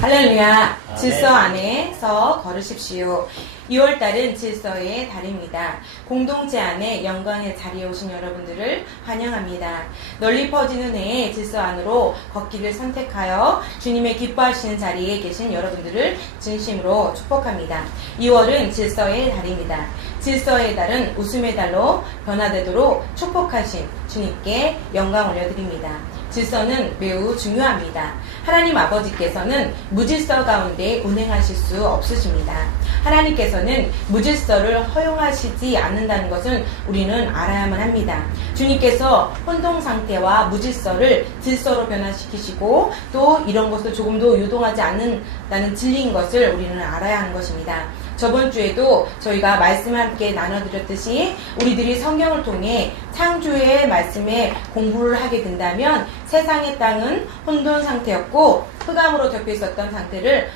할렐루야. 질서 안에서 걸으십시오. 2월달은 질서의 달입니다. 공동체 안에 영광의 자리에 오신 여러분들을 환영합니다. 널리 퍼지는 해의 질서 안으로 걷기를 선택하여 주님의 기뻐하시는 자리에 계신 여러분들을 진심으로 축복합니다. 2월은 질서의 달입니다. 질서의 달은 웃음의 달로 변화되도록 축복하신 주님께 영광 올려드립니다. 질서는 매우 중요합니다. 하나님 아버지께서는 무질서 가운데 운행하실 수 없으십니다. 하나님께서는 무질서를 허용하시지 않는다는 것은 우리는 알아야만 합니다. 주님께서 혼동 상태와 무질서를 질서로 변화시키시고 또 이런 것을 조금도 유동하지 않는다는 진리인 것을 우리는 알아야 하는 것입니다. 저번 주에도 저희가 말씀을 함께 나눠드렸듯이 우리들이 성경을 통해 창조의 말씀에 공부를 하게 된다면 세상의 땅은 혼돈 상태였고 흑암으로 덮여 있었던 상태를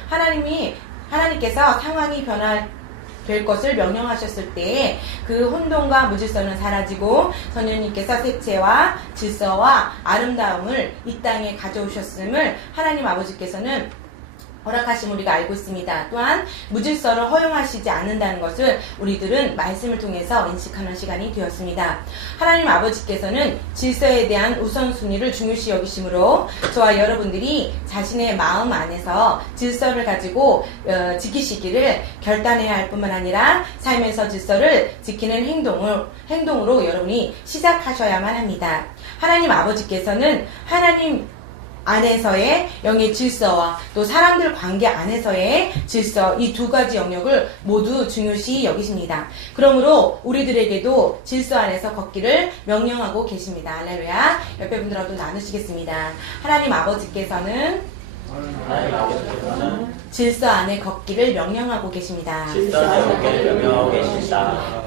하나님께서 상황이 변화될 것을 명령하셨을 때 그 혼돈과 무질서는 사라지고 선녀님께서 색채와 질서와 아름다움을 이 땅에 가져오셨음을 하나님 아버지께서는 허락하심 우리가 알고 있습니다. 또한 무질서를 허용하시지 않는다는 것을 우리들은 말씀을 통해서 인식하는 시간이 되었습니다. 하나님 아버지께서는 질서에 대한 우선순위를 중요시 여기심으로 저와 여러분들이 자신의 마음 안에서 질서를 가지고 지키시기를 결단해야 할 뿐만 아니라 삶에서 질서를 지키는 행동으로 여러분이 시작하셔야만 합니다. 하나님 아버지께서는 하나님 안에서의 영의 질서와 또 사람들 관계 안에서의 질서, 이 두 가지 영역을 모두 중요시 여기십니다. 그러므로 우리들에게도 질서 안에서 걷기를 명령하고 계십니다. 할렐루야. 옆에 분들하고 나누시겠습니다. 하나님 아버지께서는 질서 안에 걷기를 명령하고 계십니다.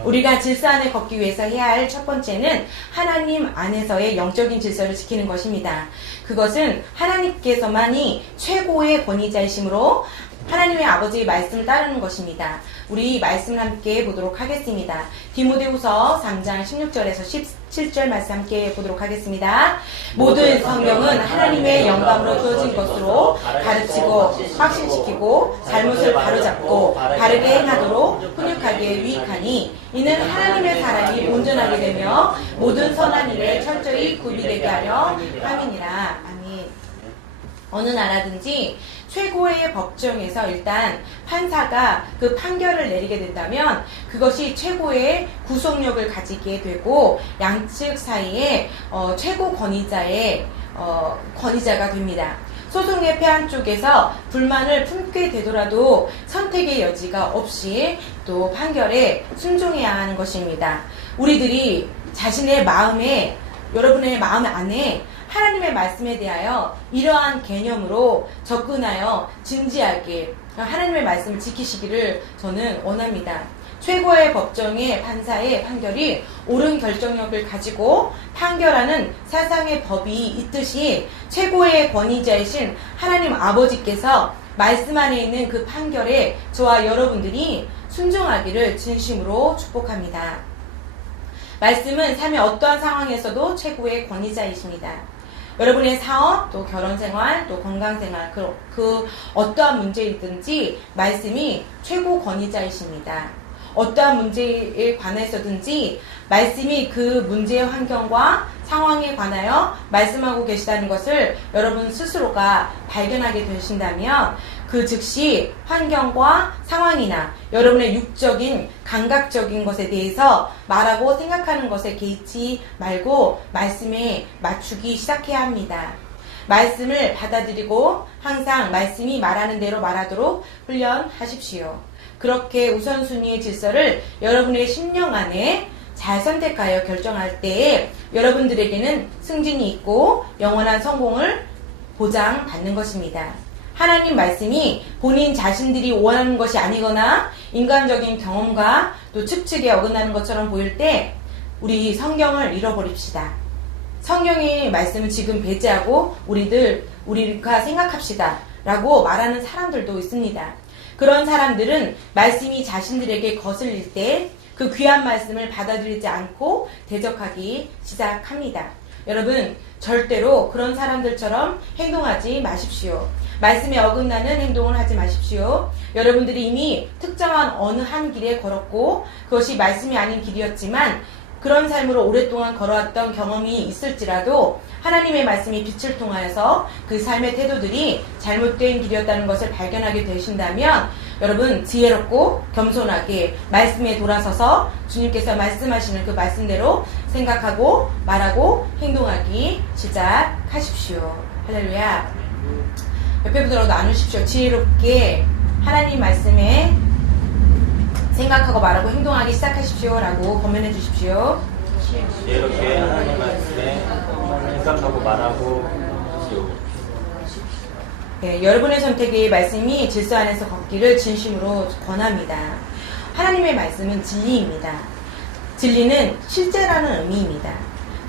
우리가 질서 안에 걷기 위해서 해야 할 첫 번째는 하나님 안에서의 영적인 질서를 지키는 것입니다. 그것은 하나님께서만이 최고의 권위자이시므로 하나님의 아버지의 말씀을 따르는 것입니다. 우리 말씀을 함께 보도록 하겠습니다. 디모데후서 3장 16절에서 17절 말씀 함께 보도록 하겠습니다. 모든 성경은 하나님의 영감으로 주어진 것으로 가르치고 확신시키고 잘못을 바로잡고 바르게 행하도록 훈육하기에 유익하니 이는 하나님의 사람이 온전하게 되며 모든 선한 일에 철저히 구비되게 하려 함이니라. 아멘. 어느 나라든지 최고의 법정에서 일단 판사가 그 판결을 내리게 된다면 그것이 최고의 구속력을 가지게 되고 양측 사이에 최고 권위자가 됩니다. 소송의 패한 쪽에서 불만을 품게 되더라도 선택의 여지가 없이 또 판결에 순종해야 하는 것입니다. 우리들이 자신의 마음에, 여러분의 마음 안에 하나님의 말씀에 대하여 이러한 개념으로 접근하여 진지하게 하나님의 말씀을 지키시기를 저는 원합니다. 최고의 법정의 판사의 판결이 옳은 결정력을 가지고 판결하는 세상의 법이 있듯이 최고의 권위자이신 하나님 아버지께서 말씀 안에 있는 그 판결에 저와 여러분들이 순종하기를 진심으로 축복합니다. 말씀은 삶의 어떠한 상황에서도 최고의 권위자이십니다. 여러분의 사업, 또 결혼생활, 또 건강생활, 그 어떠한 문제이든지 말씀이 최고 권위자이십니다. 어떠한 문제에 관해서든지 말씀이 그 문제의 환경과 상황에 관하여 말씀하고 계시다는 것을 여러분 스스로가 발견하게 되신다면 그 즉시 환경과 상황이나 여러분의 육적인 감각적인 것에 대해서 말하고 생각하는 것에 개의치 말고 말씀에 맞추기 시작해야 합니다. 말씀을 받아들이고 항상 말씀이 말하는 대로 말하도록 훈련하십시오. 그렇게 우선순위의 질서를 여러분의 심령 안에 잘 선택하여 결정할 때에 여러분들에게는 승진이 있고 영원한 성공을 보장받는 것입니다. 하나님 말씀이 본인 자신들이 원하는 것이 아니거나 인간적인 경험과 또 측측에 어긋나는 것처럼 보일 때 우리 성경을 잃어버립시다. 성경의 말씀을 지금 배제하고 우리가 생각합시다 라고 말하는 사람들도 있습니다. 그런 사람들은 말씀이 자신들에게 거슬릴 때 그 귀한 말씀을 받아들이지 않고 대적하기 시작합니다. 여러분 절대로 그런 사람들처럼 행동하지 마십시오. 말씀에 어긋나는 행동을 하지 마십시오. 여러분들이 이미 특정한 어느 한 길에 걸었고 그것이 말씀이 아닌 길이었지만 그런 삶으로 오랫동안 걸어왔던 경험이 있을지라도 하나님의 말씀이 빛을 통하여서 그 삶의 태도들이 잘못된 길이었다는 것을 발견하게 되신다면 여러분 지혜롭고 겸손하게 말씀에 돌아서서 주님께서 말씀하시는 그 말씀대로 생각하고 말하고 행동하기 시작하십시오. 할렐루야. 옆에 분들하고 나누십시오. 지혜롭게 하나님 말씀에 생각하고 말하고 행동하기 시작하십시오 라고 권면해 주십시오. 지혜롭게 하나님 말씀에 생각하고 말하고 하십시오. 네, 여러분의 선택의 말씀이 질서 안에서 걷기를 진심으로 권합니다. 하나님의 말씀은 진리입니다. 진리는 실제라는 의미입니다.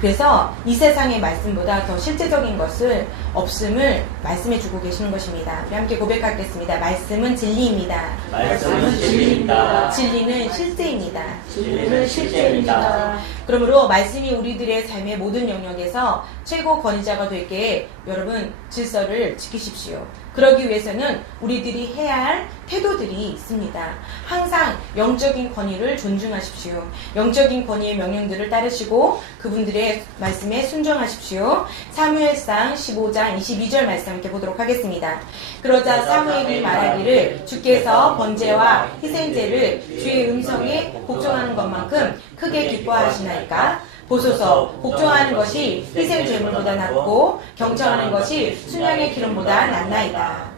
그래서 이 세상의 말씀보다 더 실제적인 것을 없음을 말씀해 주고 계시는 것입니다. 우리 함께 고백하겠습니다. 말씀은 진리입니다. 말씀은 진리입니다. 진리는 실제입니다. 진리는 실제입니다. 그러므로 말씀이 우리들의 삶의 모든 영역에서 최고 권위자가 되게 여러분 질서를 지키십시오. 그러기 위해서는 우리들이 해야 할 태도들이 있습니다. 항상 영적인 권위를 존중하십시오. 영적인 권위의 명령들을 따르시고 그분들의 말씀에 순종하십시오. 사무엘상 15장 22절 말씀 함께 보도록 하겠습니다. 그러자 사무엘이 말하기를 주께서 번제와 희생제를 주의 음성에 복종하는 것만큼 크게 기뻐하시나이까? 보소서 복종하는 것이 희생 제물보다 낫고 경청하는 것이 순양의 기름보다 낫나이다.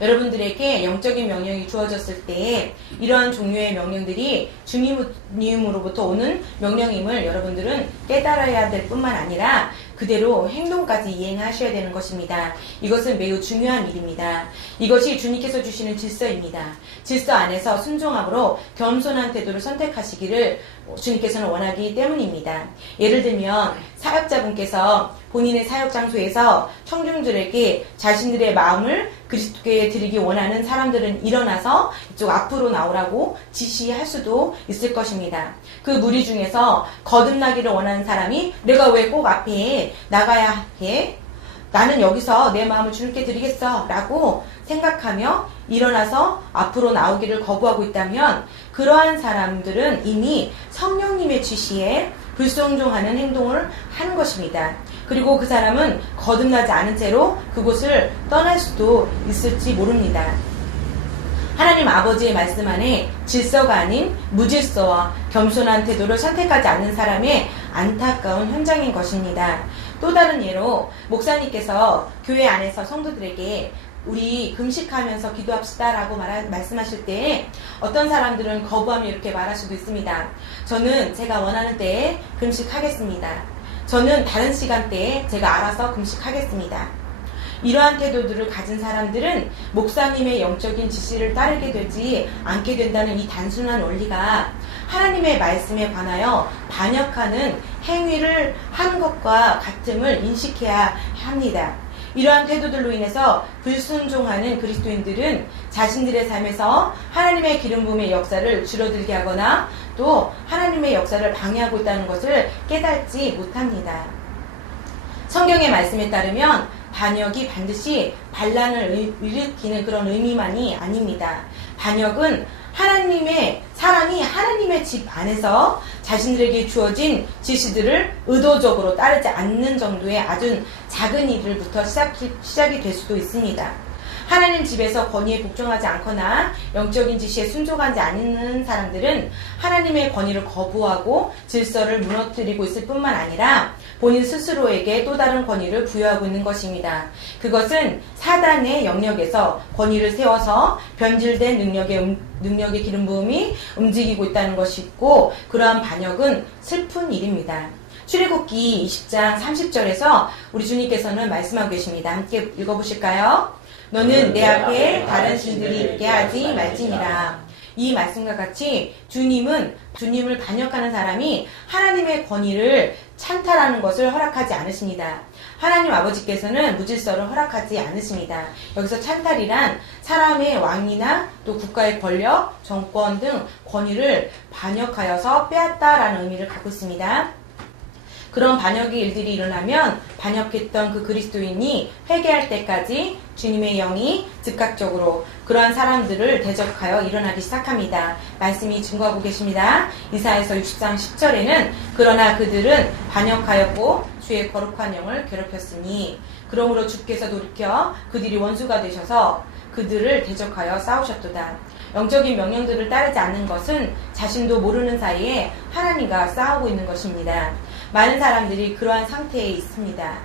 여러분들에게 영적인 명령이 주어졌을 때 이러한 종류의 명령들이 주님으로부터 오는 명령임을 여러분들은 깨달아야 될 뿐만 아니라 그대로 행동까지 이행하셔야 되는 것입니다. 이것은 매우 중요한 일입니다. 이것이 주님께서 주시는 질서입니다. 질서 안에서 순종함으로 겸손한 태도를 선택하시기를 주님께서는 원하기 때문입니다. 예를 들면 사역자분께서 본인의 사역 장소에서 청중들에게 자신들의 마음을 그리스도께 드리기 원하는 사람들은 일어나서 이쪽 앞으로 나오라고 지시할 수도 있을 것입니다. 그 무리 중에서 거듭나기를 원하는 사람이 내가 왜 꼭 앞에 나가야 해? 나는 여기서 내 마음을 주님께 드리겠어 라고 생각하며 일어나서 앞으로 나오기를 거부하고 있다면 그러한 사람들은 이미 성령님의 지시에 불순종하는 행동을 하는 것입니다. 그리고 그 사람은 거듭나지 않은 채로 그곳을 떠날 수도 있을지 모릅니다. 하나님 아버지의 말씀 안에 질서가 아닌 무질서와 겸손한 태도를 선택하지 않는 사람의 안타까운 현장인 것입니다. 또 다른 예로 목사님께서 교회 안에서 성도들에게 우리 금식하면서 기도합시다 라고 말씀하실 때 어떤 사람들은 거부하며 이렇게 말할 수도 있습니다. 저는 제가 원하는 때에 금식하겠습니다. 저는 다른 시간대에 제가 알아서 금식하겠습니다. 이러한 태도들을 가진 사람들은 목사님의 영적인 지시를 따르게 되지 않게 된다는 이 단순한 원리가 하나님의 말씀에 관하여 반역하는 행위를 하는 것과 같음을 인식해야 합니다. 이러한 태도들로 인해서 불순종하는 그리스도인들은 자신들의 삶에서 하나님의 기름 부음의 역사를 줄어들게 하거나 또 하나님의 역사를 방해하고 있다는 것을 깨닫지 못합니다. 성경의 말씀에 따르면 반역이 반드시 반란을 일으키는 그런 의미만이 아닙니다. 반역은 사람이 하나님의 집 안에서 자신들에게 주어진 지시들을 의도적으로 따르지 않는 정도의 아주 작은 일들부터 시작이 될 수도 있습니다. 하나님 집에서 권위에 복종하지 않거나 영적인 지시에 순종하지 않는 사람들은 하나님의 권위를 거부하고 질서를 무너뜨리고 있을 뿐만 아니라 본인 스스로에게 또 다른 권위를 부여하고 있는 것입니다. 그것은 사단의 영역에서 권위를 세워서 변질된 능력의 기름 부음이 움직이고 있다는 것이고 그러한 반역은 슬픈 일입니다. 출애굽기 20장 30절에서 우리 주님께서는 말씀하고 계십니다. 함께 읽어보실까요? 너는 내 앞에 다른 신들이 있게 하지 말지니라. 이 말씀과 같이 주님을 반역하는 사람이 하나님의 권위를 찬탈하는 것을 허락하지 않으십니다. 하나님 아버지께서는 무질서를 허락하지 않으십니다. 여기서 찬탈이란 사람의 왕이나 또 국가의 권력, 정권 등 권위를 반역하여서 빼앗다라는 의미를 갖고 있습니다. 그런 반역의 일들이 일어나면 반역했던 그 그리스도인이 회개할 때까지 주님의 영이 즉각적으로 그러한 사람들을 대적하여 일어나기 시작합니다. 말씀이 증거하고 계십니다. 이사야서 63장 10절에는 그러나 그들은 반역하였고 주의 거룩한 영을 괴롭혔으니 그러므로 주께서 돌이켜 그들이 원수가 되셔서 그들을 대적하여 싸우셨도다. 영적인 명령들을 따르지 않는 것은 자신도 모르는 사이에 하나님과 싸우고 있는 것입니다. 많은 사람들이 그러한 상태에 있습니다.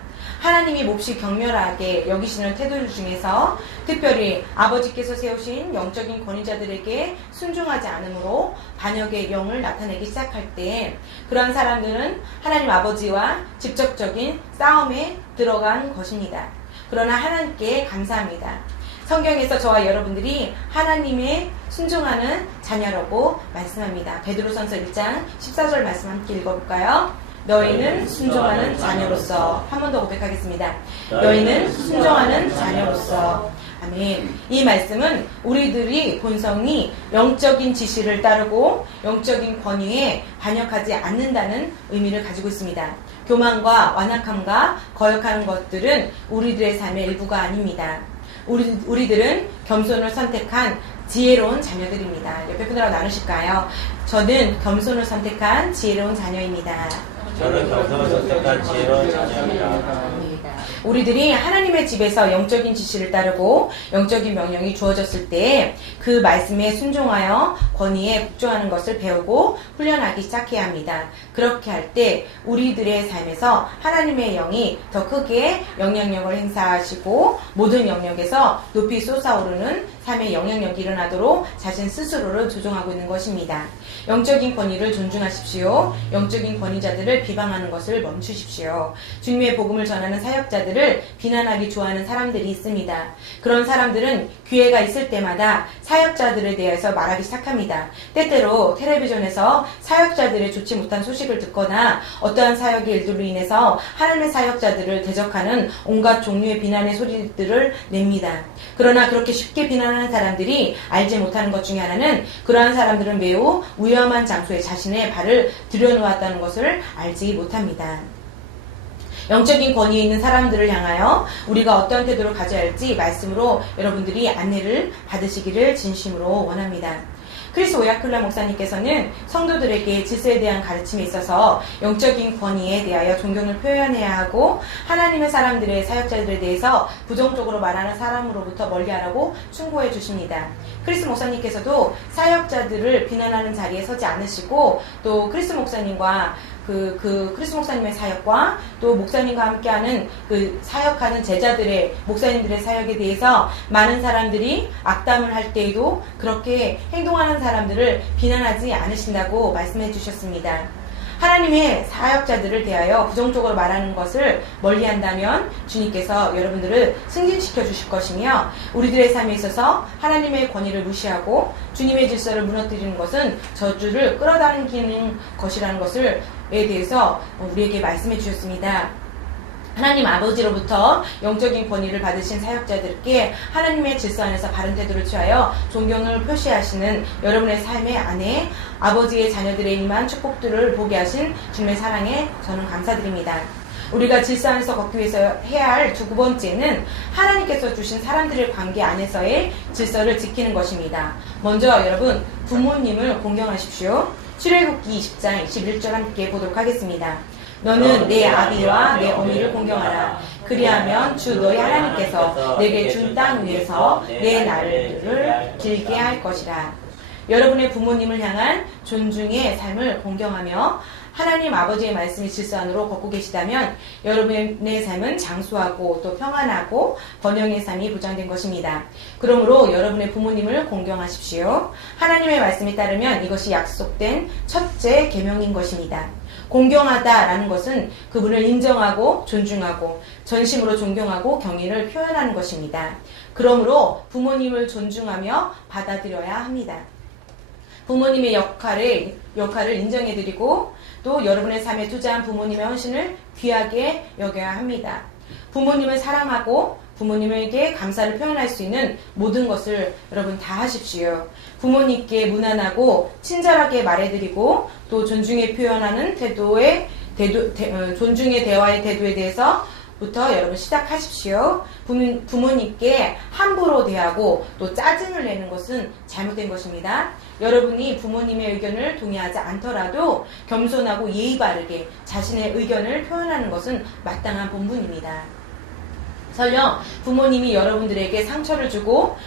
하나님이 몹시 격렬하게 여기시는 태도들 중에서 특별히 아버지께서 세우신 영적인 권위자들에게 순종하지 않으므로 반역의 영을 나타내기 시작할 때 그러한 사람들은 하나님 아버지와 직접적인 싸움에 들어간 것입니다. 그러나 하나님께 감사합니다. 성경에서 저와 여러분들이 하나님의 순종하는 자녀라고 말씀합니다. 베드로전서 1장 14절 말씀 함께 읽어볼까요? 너희는 순종하는 자녀로서 한 번 더 고백하겠습니다. 너희는 순종하는 자녀로서 아멘. 이 말씀은 우리들이 본성이 영적인 지시를 따르고 영적인 권위에 반역하지 않는다는 의미를 가지고 있습니다. 교만과 완악함과 거역하는 것들은 우리들의 삶의 일부가 아닙니다. 우리들은 겸손을 선택한 지혜로운 자녀들입니다. 옆에 분들하고 나누실까요? 저는 겸손을 선택한 지혜로운 자녀입니다. 저는 겸손을 선택한 지혜로운 자녀입니다. 우리들이 하나님의 집에서 영적인 지시를 따르고 영적인 명령이 주어졌을 때 그 말씀에 순종하여 권위에 복종하는 것을 배우고 훈련하기 시작해야 합니다. 그렇게 할 때 우리들의 삶에서 하나님의 영이 더 크게 영향력을 행사하시고 모든 영역에서 높이 솟아오르는 삶의 영향력이 일어나도록 자신 스스로를 조종하고 있는 것입니다. 영적인 권위를 존중하십시오. 영적인 권위자들을 비방하는 것을 멈추십시오. 주님의 복음을 전하는 사역자들을 비난하기 좋아하는 사람들이 있습니다. 그런 사람들은 기회가 있을 때마다 사역자들에 대해서 말하기 시작합니다. 때때로 텔레비전에서 사역자들의 좋지 못한 소식을 듣거나 어떠한 사역의 일들로 인해서 하나님의 사역자들을 대적하는 온갖 종류의 비난의 소리들을 냅니다. 그러나 그렇게 쉽게 비난하는 사람들이 알지 못하는 것 중에 하나는 그러한 사람들은 매우 위험한 장소에 자신의 발을 들여놓았다는 것을 알지 못합니다. 영적인 권위에 있는 사람들을 향하여 우리가 어떤 태도를 가져야 할지 말씀으로 여러분들이 안내를 받으시기를 진심으로 원합니다. 크리스 오야클라 목사님께서는 성도들에게 질서에 대한 가르침에 있어서 영적인 권위에 대하여 존경을 표현해야 하고 하나님의 사람들의 사역자들에 대해서 부정적으로 말하는 사람으로부터 멀리하라고 충고해 주십니다. 크리스 목사님께서도 사역자들을 비난하는 자리에 서지 않으시고 또 크리스 목사님과 크리스 목사님의 사역과 또 목사님과 함께하는 그 사역하는 제자들의 목사님들의 사역에 대해서 많은 사람들이 악담을 할 때에도 그렇게 행동하는 사람들을 비난하지 않으신다고 말씀해 주셨습니다. 하나님의 사역자들을 대하여 부정적으로 말하는 것을 멀리한다면 주님께서 여러분들을 승진시켜 주실 것이며 우리들의 삶에 있어서 하나님의 권위를 무시하고 주님의 질서를 무너뜨리는 것은 저주를 끌어당기는 것이라는 것을 대해서 우리에게 말씀해 주셨습니다. 하나님 아버지로부터 영적인 권위를 받으신 사역자들께 하나님의 질서 안에서 바른 태도를 취하여 존경을 표시하시는 여러분의 삶의 안에 아버지의 자녀들의 임한 축복들을 보게 하신 주님의 사랑에 저는 감사드립니다. 우리가 질서 안에서 걷기 위해서 해야 할 두 번째는 하나님께서 주신 사람들의 관계 안에서의 질서를 지키는 것입니다. 먼저 여러분 부모님을 공경하십시오. 출애굽기 20장 21절 함께 보도록 하겠습니다. 너는 내 아비와 내 어미를 공경하라. 그리하면 주 너희 하나님께서 내게 준 땅 위에서 내 날들을 길게 할 것이라. 여러분의 부모님을 향한 존중의 삶을 공경하며 하나님 아버지의 말씀이 질서 안으로 걷고 계시다면 여러분의 삶은 장수하고 또 평안하고 번영의 삶이 보장된 것입니다. 그러므로 여러분의 부모님을 공경하십시오. 하나님의 말씀에 따르면 이것이 약속된 첫째 계명인 것입니다. 공경하다라는 것은 그분을 인정하고 존중하고 전심으로 존경하고 경의를 표현하는 것입니다. 그러므로 부모님을 존중하며 받아들여야 합니다. 부모님의 역할을 인정해드리고 또 여러분의 삶에 투자한 부모님의 헌신을 귀하게 여겨야 합니다. 부모님을 사랑하고 부모님에게 감사를 표현할 수 있는 모든 것을 여러분 다 하십시오. 부모님께 무난하고 친절하게 말해드리고 또 존중에 표현하는 태도의 존중의 대화의 태도에 대해서부터 여러분 시작하십시오. 부모님께 함부로 대하고 또 짜증을 내는 것은 잘못된 것입니다. 여러분이 부모님의 의견을 동의하지 않더라도 겸손하고 예의 바르게 자신의 의견을 표현하는 것은 마땅한 본분입니다. 설령 부모님이 여러분들에게 상처를 주고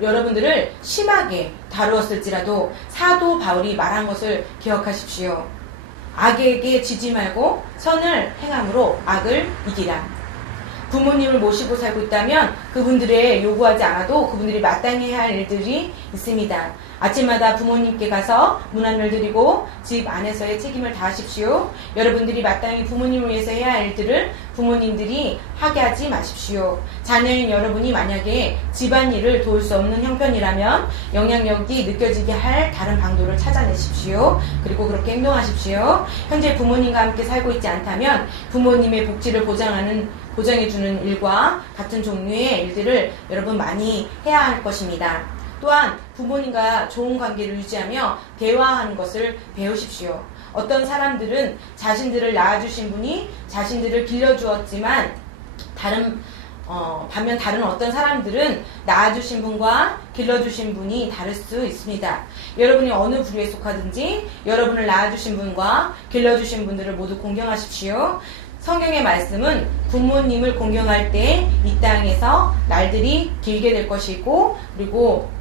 여러분들을 심하게 다루었을지라도 사도 바울이 말한 것을 기억하십시오. 악에게 지지 말고 선을 행함으로 악을 이기라. 부모님을 모시고 살고 있다면 그분들의 요구하지 않아도 그분들이 마땅히 해야 할 일들이 있습니다. 아침마다 부모님께 가서 문안을 드리고 집 안에서의 책임을 다하십시오. 여러분들이 마땅히 부모님을 위해서 해야 할 일들을 부모님들이 하게 하지 마십시오. 자녀인 여러분이 만약에 집안일을 도울 수 없는 형편이라면 영향력이 느껴지게 할 다른 방도를 찾아내십시오. 그리고 그렇게 행동하십시오. 현재 부모님과 함께 살고 있지 않다면 부모님의 복지를 보장해주는 일과 같은 종류의 일들을 여러분 많이 해야 할 것입니다. 또한 부모님과 좋은 관계를 유지하며 대화하는 것을 배우십시오. 어떤 사람들은 자신들을 낳아주신 분이 자신들을 길러주었지만 반면 다른 어떤 사람들은 낳아주신 분과 길러주신 분이 다를 수 있습니다. 여러분이 어느 부류에 속하든지 여러분을 낳아주신 분과 길러주신 분들을 모두 공경하십시오. 성경의 말씀은 부모님을 공경할 때 이 땅에서 날들이 길게 될 것이고 그리고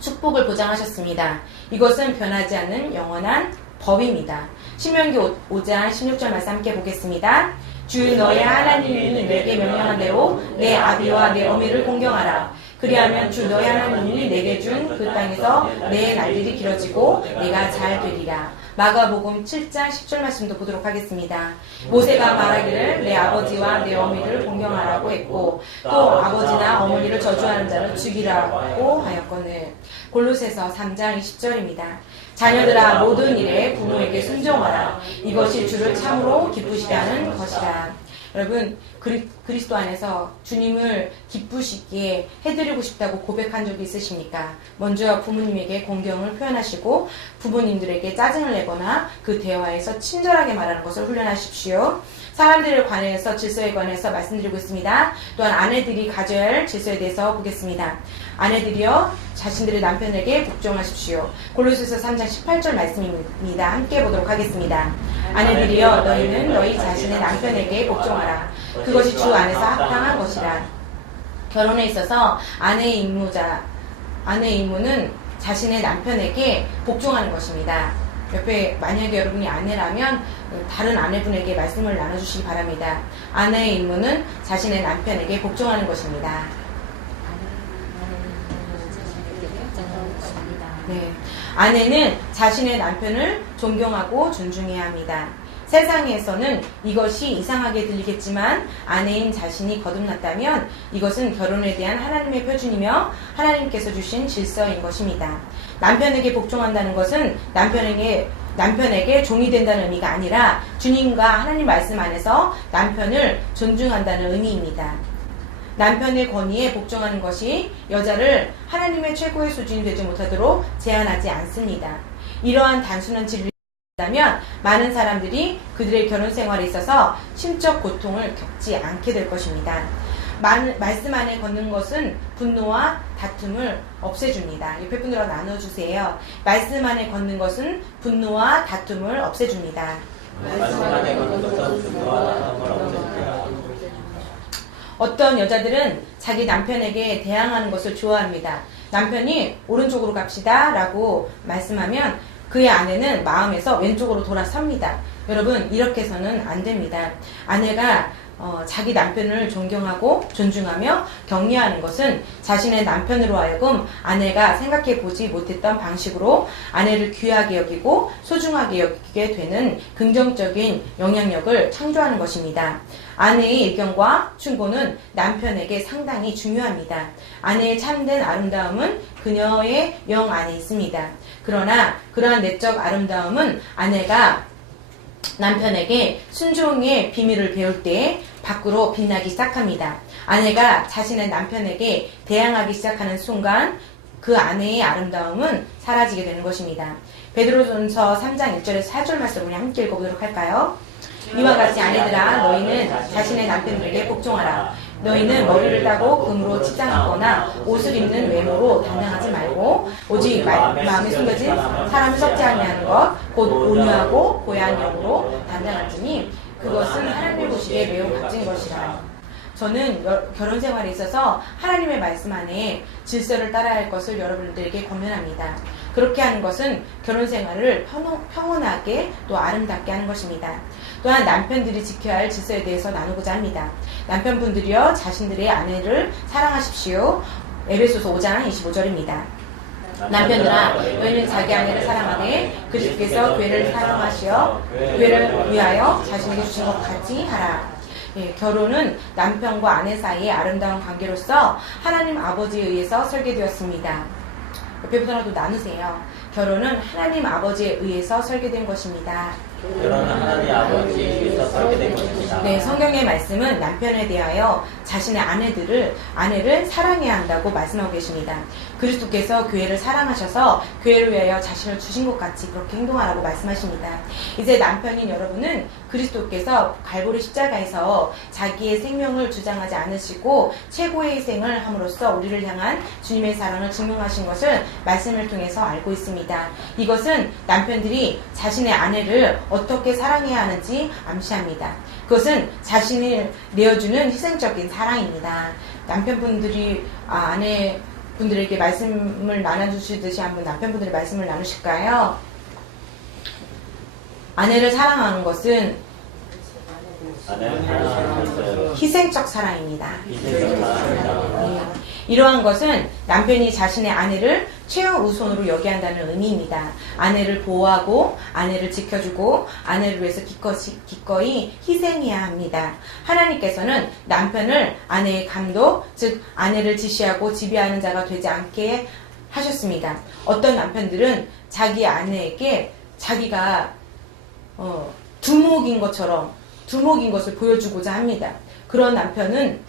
축복을 보장하셨습니다. 이것은 변하지 않는 영원한 법입니다. 신명기 5장 16절 말씀 함께 보겠습니다. 주 너의 하나님이 내게 명령한 대로 내 아비와 내 어미를 공경하라. 그리하면 주 너의 하나님이 내게 준 그 땅에서 내 날들이 길어지고 내가 잘 되리라. 마가복음 7장 10절 말씀도 보도록 하겠습니다. 모세가 말하기를 내 아버지와 내 어미를 공경하라고 했고 또 아버지나 어머니를 저주하는 자를 죽이라고 하였거늘. 골로새서 3장 20절입니다. 자녀들아 모든 일에 부모에게 순종하라. 이것이 주를 참으로 기쁘시게 하는 것이라. 여러분 그리스도 안에서 주님을 기쁘시게 해드리고 싶다고 고백한 적이 있으십니까? 먼저 부모님에게 공경을 표현하시고 부모님들에게 짜증을 내거나 그 대화에서 친절하게 말하는 것을 훈련하십시오. 사람들에 관해서 질서에 관해서 말씀드리고 있습니다. 또한 아내들이 가져야 할 질서에 대해서 보겠습니다. 아내들이여 자신들의 남편에게 복종하십시오. 골로새서 3장 18절 말씀입니다. 함께 보도록 하겠습니다. 아내들이여 너희는 너희 자신의 남편에게 복종하라. 그것이 주 안에서 합당한 것이라. 결혼에 있어서 아내의 임무는 자신의 남편에게 복종하는 것입니다. 옆에 만약에 여러분이 아내라면 다른 아내분에게 말씀을 나눠주시기 바랍니다. 아내의 임무는 자신의 남편에게 복종하는 것입니다. 네. 아내는 자신의 남편을 존경하고 존중해야 합니다. 세상에서는 이것이 이상하게 들리겠지만 아내인 자신이 거듭났다면 이것은 결혼에 대한 하나님의 표준이며 하나님께서 주신 질서인 것입니다. 남편에게 복종한다는 것은 남편에게 종이 된다는 의미가 아니라 주님과 하나님 말씀 안에서 남편을 존중한다는 의미입니다. 남편의 권위에 복종하는 것이 여자를 하나님의 최고의 수준이 되지 못하도록 제한하지 않습니다. 이러한 단순한 진리를 다면 많은 사람들이 그들의 결혼 생활에 있어서 심적 고통을 겪지 않게 될 것입니다. 말씀 안에 걷는 것은 분노와 다툼을 없애줍니다. 옆에 분들과 나눠주세요. 말씀 안에 걷는 것은 분노와 다툼을 없애줍니다. 말씀 안에 걷는 것은 분노와 다툼을 없애줍니다. 어떤 여자들은 자기 남편에게 대항하는 것을 좋아합니다. 남편이 오른쪽으로 갑시다 라고 말씀하면 그의 아내는 마음에서 왼쪽으로 돌아섭니다. 여러분 이렇게 해서는 안 됩니다. 아내가 자기 남편을 존경하고 존중하며 격려하는 것은 자신의 남편으로 하여금 아내가 생각해 보지 못했던 방식으로 아내를 귀하게 여기고 소중하게 여기게 되는 긍정적인 영향력을 창조하는 것입니다. 아내의 의견과 충고는 남편에게 상당히 중요합니다. 아내의 참된 아름다움은 그녀의 영 안에 있습니다. 그러나 그러한 내적 아름다움은 아내가 남편에게 순종의 비밀을 배울 때 밖으로 빛나기 시작합니다. 아내가 자신의 남편에게 대항하기 시작하는 순간 그 아내의 아름다움은 사라지게 되는 것입니다. 베드로전서 3장 1절에서 4절 말씀 우리 함께 읽어보도록 할까요? 이와 같이 아내들아 너희는 자신의 남편들에게 복종하라. 너희는 머리를 따고 금으로 치장하거나 옷을 입는 외모로 담당하지 말고 오직 마음에 숨겨진 사람을 썩지 아니하는 것 곧 온유하고 고야한 영으로 담당할지니 그것은 하나님의 보시기에 매우 값진 것이라. 저는 결혼 생활에 있어서 하나님의 말씀 안에 질서를 따라야 할 것을 여러분들에게 권면합니다. 그렇게 하는 것은 결혼 생활을 평온하게 또 아름답게 하는 것입니다. 또한 남편들이 지켜야 할 질서에 대해서 나누고자 합니다. 남편분들이여 자신들의 아내를 사랑하십시오. 에베소서 5장 25절입니다. 남편들아 너희는 자기 아내를 사랑하되 그리스도께서 교회를 사랑하시어 교회를 위하여 자신에게 주신 것 같이 하라. 예, 결혼은 남편과 아내 사이의 아름다운 관계로서 하나님 아버지에 의해서 설계되었습니다. 옆에 분하고 나누세요. 결혼은 하나님 아버지에 의해서 설계된 것입니다. 결혼은 하나님 아버지에 의해서 설계된 것입니다. 네, 성경의 말씀은 남편에 대하여 자신의 아내를 사랑해야 한다고 말씀하고 계십니다. 그리스도께서 교회를 사랑하셔서 교회를 위하여 자신을 주신 것 같이 그렇게 행동하라고 말씀하십니다. 이제 남편인 여러분은 그리스도께서 갈보리 십자가에서 자기의 생명을 주장하지 않으시고 최고의 희생을 함으로써 우리를 향한 주님의 사랑을 증명하신 것을 말씀을 통해서 알고 있습니다. 이것은 남편들이 자신의 아내를 어떻게 사랑해야 하는지 암시합니다. 그것은 자신을 내어주는 희생적인 사랑입니다. 남편분들이 아내분들에게 말씀을 나눠주시듯이 한번 남편분들이 말씀을 나누실까요? 아내를 사랑하는 것은 희생적 사랑입니다. 이러한 것은 남편이 자신의 아내를 최우선으로 여겨야 한다는 의미입니다. 아내를 보호하고 아내를 지켜주고 아내를 위해서 기꺼이 희생해야 합니다. 하나님께서는 남편을 아내의 감독, 즉 아내를 지시하고 지배하는 자가 되지 않게 하셨습니다. 어떤 남편들은 자기 아내에게 자기가 두목인 것을 보여주고자 합니다. 그런 남편의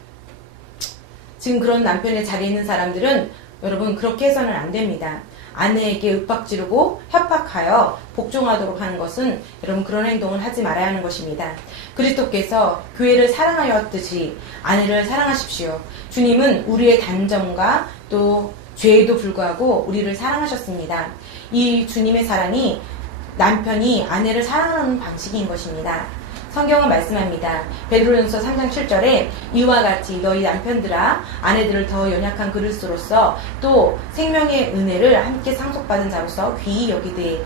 자리에 있는 사람들은 여러분 그렇게 해서는 안 됩니다. 아내에게 윽박지르고 협박하여 복종하도록 하는 것은 여러분 그런 행동을 하지 말아야 하는 것입니다. 그리스도께서 교회를 사랑하였듯이 아내를 사랑하십시오. 주님은 우리의 단점과 또 죄에도 불구하고 우리를 사랑하셨습니다. 이 주님의 사랑이 남편이 아내를 사랑하는 방식인 것입니다. 성경은 말씀합니다. 베드로전서 3장 7절에 이와 같이 너희 남편들아 아내들을 더 연약한 그릇으로서 또 생명의 은혜를 함께 상속받은 자로서 귀히 여기되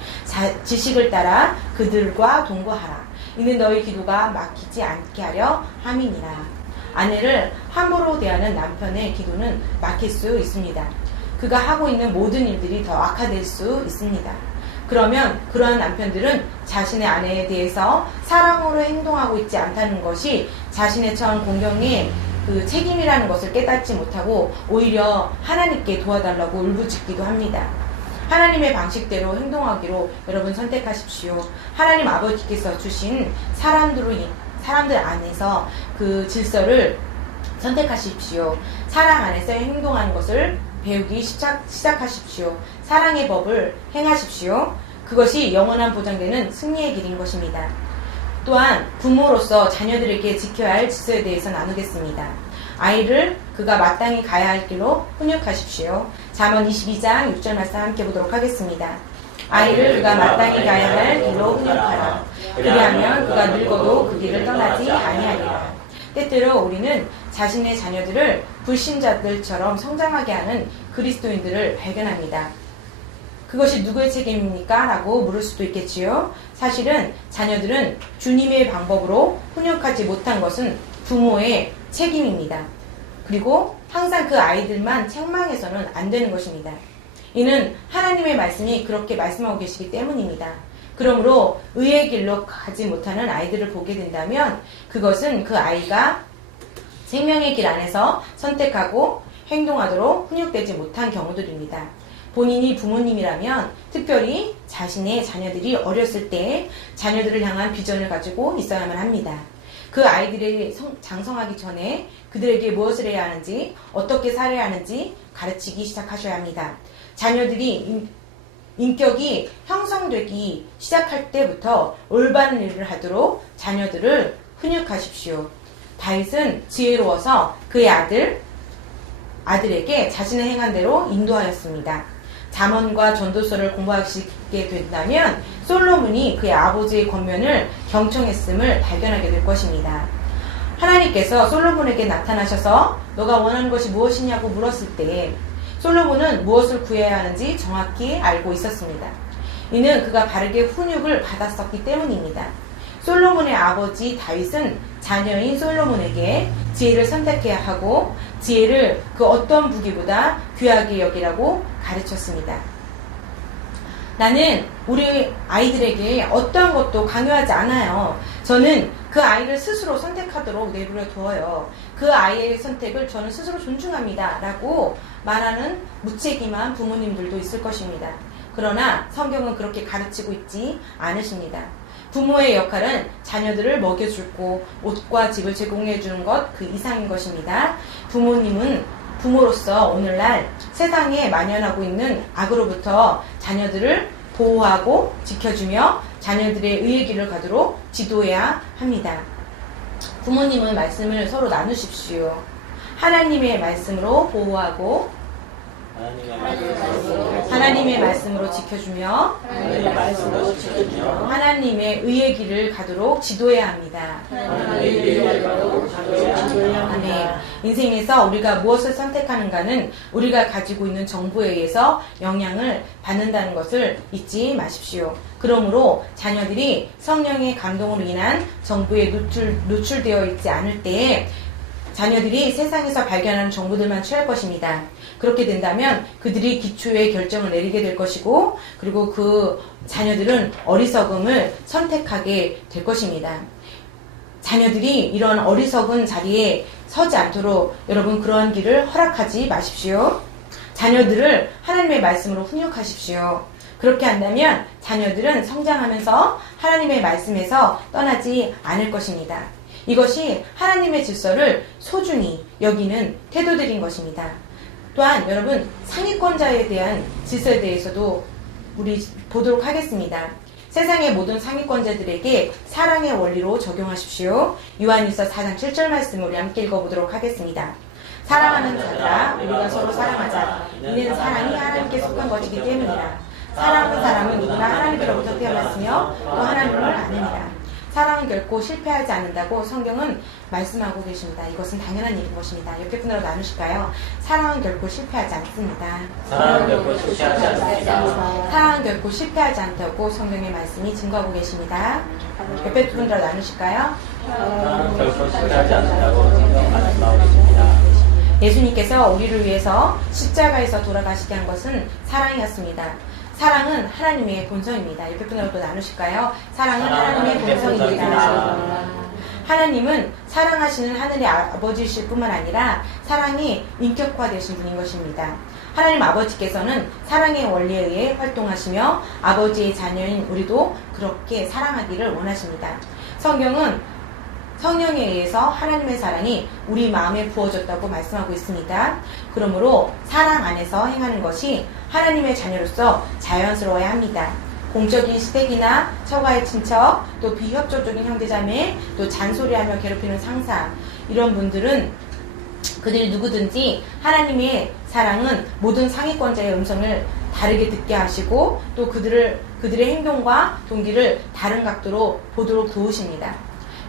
지식을 따라 그들과 동거하라. 이는 너희 기도가 막히지 않게 하려 함이니라. 아내를 함부로 대하는 남편의 기도는 막힐 수 있습니다. 그가 하고 있는 모든 일들이 더 악화될 수 있습니다. 그러면 그러한 남편들은 자신의 아내에 대해서 사랑으로 행동하고 있지 않다는 것이 자신의 처한 공경의 그 책임이라는 것을 깨닫지 못하고 오히려 하나님께 도와달라고 울부짖기도 합니다. 하나님의 방식대로 행동하기로 여러분 선택하십시오. 하나님 아버지께서 주신 사람들 안에서 그 질서를 선택하십시오. 사랑 안에서 행동하는 것을 배우기 시작하십시오. 사랑의 법을 행하십시오. 그것이 영원한 보장되는 승리의 길인 것입니다. 또한 부모로서 자녀들에게 지켜야 할 질서에 대해서 나누겠습니다. 아이를 그가 마땅히 가야 할 길로 훈육하십시오. 잠언 22장 6절 말씀 함께 보도록 하겠습니다. 아이를 그가 마땅히 가야 할 길로 훈육하라. 그리하면 그가 늙어도 그 길을 떠나지 아니하리라. 때때로 우리는 자신의 자녀들을 불신자들처럼 성장하게 하는 그리스도인들을 발견합니다. 그것이 누구의 책임입니까? 라고 물을 수도 있겠지요. 사실은 자녀들은 주님의 방법으로 훈육하지 못한 것은 부모의 책임입니다. 그리고 항상 그 아이들만 책망해서는 안 되는 것입니다. 이는 하나님의 말씀이 그렇게 말씀하고 계시기 때문입니다. 그러므로 의의 길로 가지 못하는 아이들을 보게 된다면 그것은 그 아이가 생명의 길 안에서 선택하고 행동하도록 훈육되지 못한 경우들입니다. 본인이 부모님이라면 특별히 자신의 자녀들이 어렸을 때 자녀들을 향한 비전을 가지고 있어야만 합니다. 그 아이들이 장성하기 전에 그들에게 무엇을 해야 하는지 어떻게 살아야 하는지 가르치기 시작하셔야 합니다. 자녀들이 인격이 형성되기 시작할 때부터 올바른 일을 하도록 자녀들을 훈육하십시오. 다윗은 지혜로워서 그의 아들에게 자신의 행한 대로 인도하였습니다. 잠언과 전도서를 공부하시게 된다면 솔로몬이 그의 아버지의 권면을 경청했음을 발견하게 될 것입니다. 하나님께서 솔로몬에게 나타나셔서 너가 원하는 것이 무엇이냐고 물었을 때 솔로몬은 무엇을 구해야 하는지 정확히 알고 있었습니다. 이는 그가 바르게 훈육을 받았었기 때문입니다. 솔로몬의 아버지 다윗은 자녀인 솔로몬에게 지혜를 선택해야 하고 지혜를 그 어떤 부귀보다 귀하게 여기라고 가르쳤습니다. 나는 우리 아이들에게 어떠한 것도 강요하지 않아요. 저는 그 아이를 스스로 선택하도록 내버려 두어요. 그 아이의 선택을 저는 스스로 존중합니다. 라고 말하는 무책임한 부모님들도 있을 것입니다. 그러나 성경은 그렇게 가르치고 있지 않으십니다. 부모의 역할은 자녀들을 먹여주고 옷과 집을 제공해 주는 것 그 이상인 것입니다. 부모님은 부모로서 오늘날 세상에 만연하고 있는 악으로부터 자녀들을 보호하고 지켜주며 자녀들의 의의 길을 가도록 지도해야 합니다. 부모님은 말씀을 서로 나누십시오. 하나님의 말씀으로 보호하고 하나님의 말씀으로 지켜주며 하나님의 의의 길을 가도록 지도해야 합니다. 아멘. 인생에서 우리가 무엇을 선택하는가는 우리가 가지고 있는 정보에 의해서 영향을 받는다는 것을 잊지 마십시오. 그러므로 자녀들이 성령의 감동으로 인한 정보에 노출되어 있지 않을 때에 자녀들이 세상에서 발견하는 정보들만 취할 것입니다. 그렇게 된다면 그들이 기초의 결정을 내리게 될 것이고 그리고 그 자녀들은 어리석음을 선택하게 될 것입니다. 자녀들이 이런 어리석은 자리에 서지 않도록 여러분 그러한 길을 허락하지 마십시오. 자녀들을 하나님의 말씀으로 훈육하십시오. 그렇게 한다면 자녀들은 성장하면서 하나님의 말씀에서 떠나지 않을 것입니다. 이것이 하나님의 질서를 소중히 여기는 태도들인 것입니다. 또한 여러분 상위권자에 대한 질서에 대해서도 우리 보도록 하겠습니다. 세상의 모든 상위권자들에게 사랑의 원리로 적용하십시오. 요한일서 4장 7절 말씀을 우리 함께 읽어보도록 하겠습니다. 사랑하는 자들아 우리가 서로 사랑하자. 이는 사랑이 하나님께 속한 것이기 때문이라. 사랑하는 사람은 누구나 하나님께로부터 태어났으며 또 하나님을 아느니라. 사랑은 결코 실패하지 않는다고 성경은 말씀하고 계십니다. 이것은 당연한 일인 것입니다. 옆에 분으로 나누실까요? 사랑은 결코 실패하지 않습니다. 사랑은 결코 실패하지 않습니다. 사랑은 결코 실패하지 않다고 성경의 말씀이 증거하고 계십니다. 옆에 두 분으로 나누실까요? 사랑은 결코 실패하지 않는다고 성경 말씀하고 계십니다. 예수님께서 우리를 위해서 십자가에서 돌아가시게 한 것은 사랑이었습니다. 사랑은 하나님의 본성입니다. 옆에 분으로 또 나누실까요? 사랑은 하나님의 본성입니다. 하나님은 사랑하시는 하늘의 아버지이실 뿐만 아니라 사랑이 인격화되신 분인 것입니다. 하나님 아버지께서는 사랑의 원리에 의해 활동하시며 아버지의 자녀인 우리도 그렇게 사랑하기를 원하십니다. 성경은 성령에 의해서 하나님의 사랑이 우리 마음에 부어졌다고 말씀하고 있습니다. 그러므로 사랑 안에서 행하는 것이 하나님의 자녀로서 자연스러워야 합니다. 공적인 시댁이나 처가의 친척, 또 비협조적인 형제자매, 또 잔소리하며 괴롭히는 상사 이런 분들은 그들이 누구든지 하나님의 사랑은 모든 상위권자의 음성을 다르게 듣게 하시고 또 그들의 행동과 동기를 다른 각도로 보도록 도우십니다.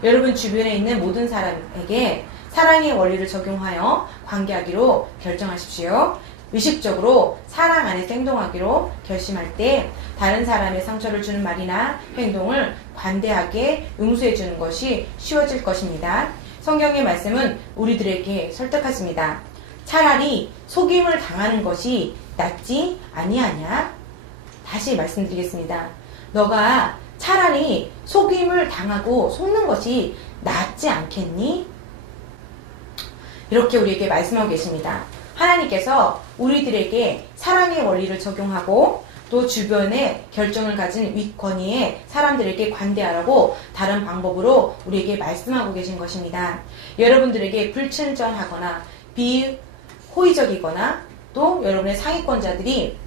여러분 주변에 있는 모든 사람에게 사랑의 원리를 적용하여 관계하기로 결정하십시오. 의식적으로 사랑 안에서 행동하기로 결심할 때 다른 사람의 상처를 주는 말이나 행동을 관대하게 응수해 주는 것이 쉬워질 것입니다. 성경의 말씀은 우리들에게 설득하십니다. 차라리 속임을 당하는 것이 낫지 아니하냐? 다시 말씀드리겠습니다. 너가 차라리 속임을 당하고 속는 것이 낫지 않겠니? 이렇게 우리에게 말씀하고 계십니다. 하나님께서 우리들에게 사랑의 원리를 적용하고 또 주변에 결정을 가진 윗권위의 사람들에게 관대하라고 다른 방법으로 우리에게 말씀하고 계신 것입니다. 여러분들에게 불친절하거나 비호의적이거나 또 여러분의 상위권자들이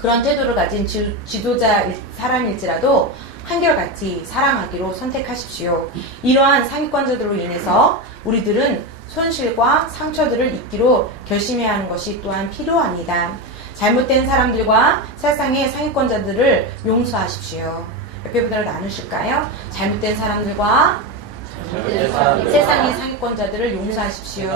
그런 태도를 가진 지도자 사람일지라도 한결같이 사랑하기로 선택하십시오. 이러한 상위권자들로 인해서 우리들은 손실과 상처들을 잊기로 결심해야 하는 것이 또한 필요합니다. 잘못된 사람들과 세상의 상위권자들을 용서하십시오. 옆에 분들을 나누실까요? 잘못된 사람들과 세상의 상위권자들을 용서하십시오.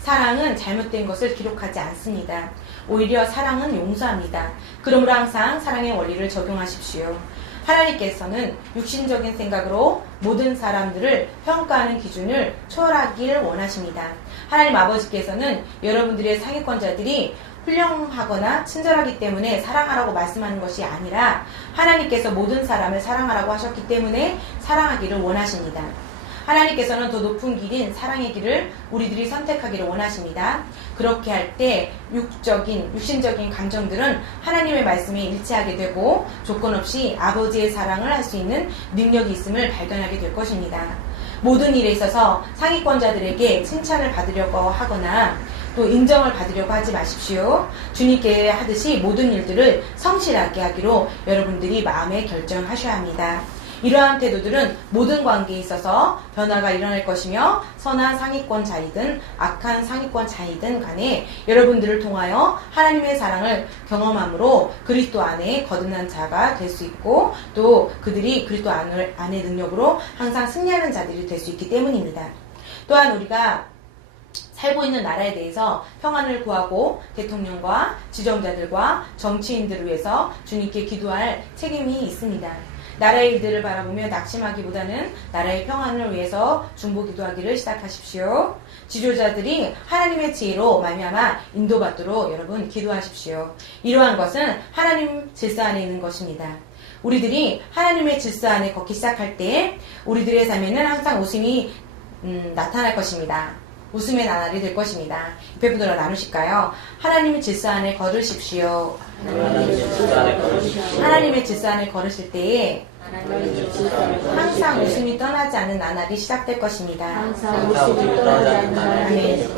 사랑은 잘못된 것을 기록하지 않습니다. 오히려 사랑은 용서합니다. 그러므로 항상 사랑의 원리를 적용하십시오. 하나님께서는 육신적인 생각으로 모든 사람들을 평가하는 기준을 초월하길 원하십니다. 하나님 아버지께서는 여러분들의 상위권자들이 훌륭하거나 친절하기 때문에 사랑하라고 말씀하는 것이 아니라 하나님께서 모든 사람을 사랑하라고 하셨기 때문에 사랑하기를 원하십니다. 하나님께서는 더 높은 길인 사랑의 길을 우리들이 선택하기를 원하십니다. 그렇게 할 때 육신적인 감정들은 하나님의 말씀에 일치하게 되고 조건 없이 아버지의 사랑을 할 수 있는 능력이 있음을 발견하게 될 것입니다. 모든 일에 있어서 상위권자들에게 칭찬을 받으려고 하거나 또 인정을 받으려고 하지 마십시오. 주님께 하듯이 모든 일들을 성실하게 하기로 여러분들이 마음에 결정하셔야 합니다. 이러한 태도들은 모든 관계에 있어서 변화가 일어날 것이며 선한 상위권자이든 악한 상위권자이든 간에 여러분들을 통하여 하나님의 사랑을 경험함으로 그리스도 안에 거듭난 자가 될 수 있고 또 그들이 그리스도 안의 능력으로 항상 승리하는 자들이 될 수 있기 때문입니다. 또한 우리가 살고 있는 나라에 대해서 평안을 구하고 대통령과 지정자들과 정치인들을 위해서 주님께 기도할 책임이 있습니다. 나라의 일들을 바라보며 낙심하기보다는 나라의 평안을 위해서 중보기도하기를 시작하십시오. 지도자들이 하나님의 지혜로 말미암아 인도받도록 여러분 기도하십시오. 이러한 것은 하나님 질서 안에 있는 것입니다. 우리들이 하나님의 질서 안에 걷기 시작할 때 우리들의 삶에는 항상 웃음이 나타날 것입니다. 웃음의 나날이 될 것입니다. 옆에 분들과 나누실까요? 하나님의 질서 안에 걸으십시오. 하나님의 질서 안에 걸으실 때에 항상 웃음이 떠나지 않는 나날이 시작될 것입니다. 아멘.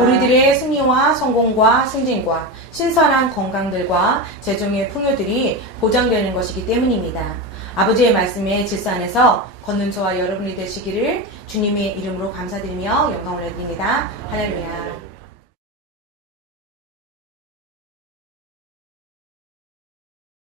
우리들의 승리와 성공과 승진과 신선한 건강들과 재정의 풍요들이 보장되는 것이기 때문입니다. 아버지의 말씀의 질서 안에서 걷는 저와 여러분이 되시기를 주님의 이름으로 감사드리며 영광을 드립니다. 할렐루야.